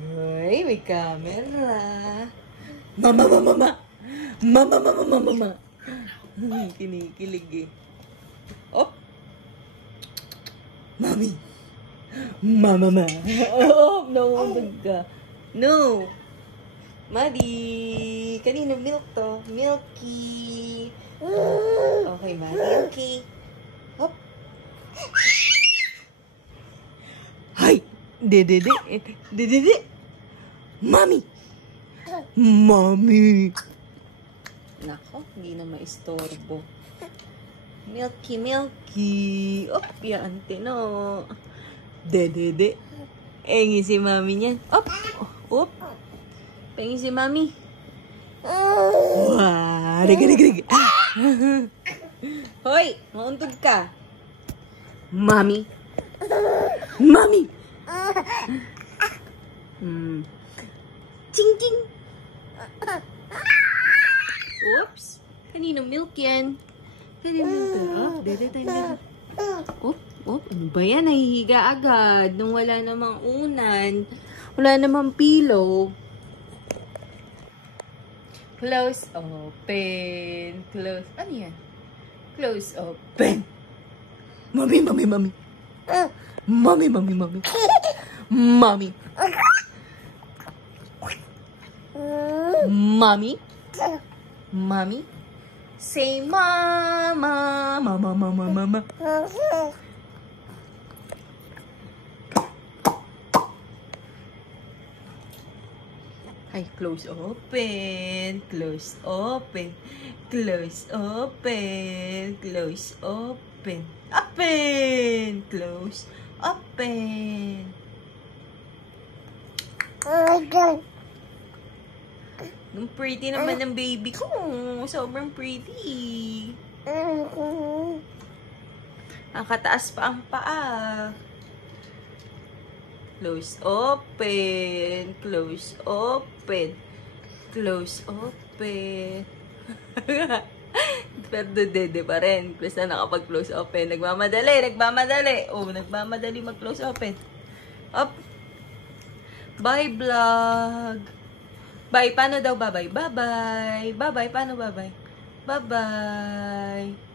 Ay, may camera. Mama, mama, mama. Mama, mama, mama, mama. Kinikilig eh. Op. Mami. Mama, mama. Oh, nauuntog ka. No. Madi. Kanino milk to? Milky. Okay, Madi. Milky. Hop. Hay. Dedede. Dedede. Mami. Mami. Nako, hindi na maistorbo. Milky, milky. Op, yan, tino. Dedede. Engi si mami niyan. Op. Op. Pengi si mami. Wah, rig. Hoy, mauntog ka. Mami. Mami. Ching ching. Oops. Kanino milk yan? Kanino milk? Oh, dedede. Oh, ano ba yan? Nahihiga agad nung wala namang unan. Wala namang pillow. Close, open. Close. Ano yan? Close, open. Mami, mami, mami. Mami, mami, mami. Mami. Mami. Mami. Say mama. Mama, mama, mama. Ay, close, open. Close, open. Close, open. Close, open. Open. Close, open. Ang pretty naman ng baby ko. Sobrang pretty. Ang kataas pa ang paa. Close, open. Close, open. Close, open. Pero dede pa rin. Close na nakapag-close open. Nagmamadali. Oh, nagmamadali mag-close open. Up. Bye, vlog. Bye. Paano daw bye-bye? Bye-bye. Bye-bye. Paano bye-bye? Bye-bye.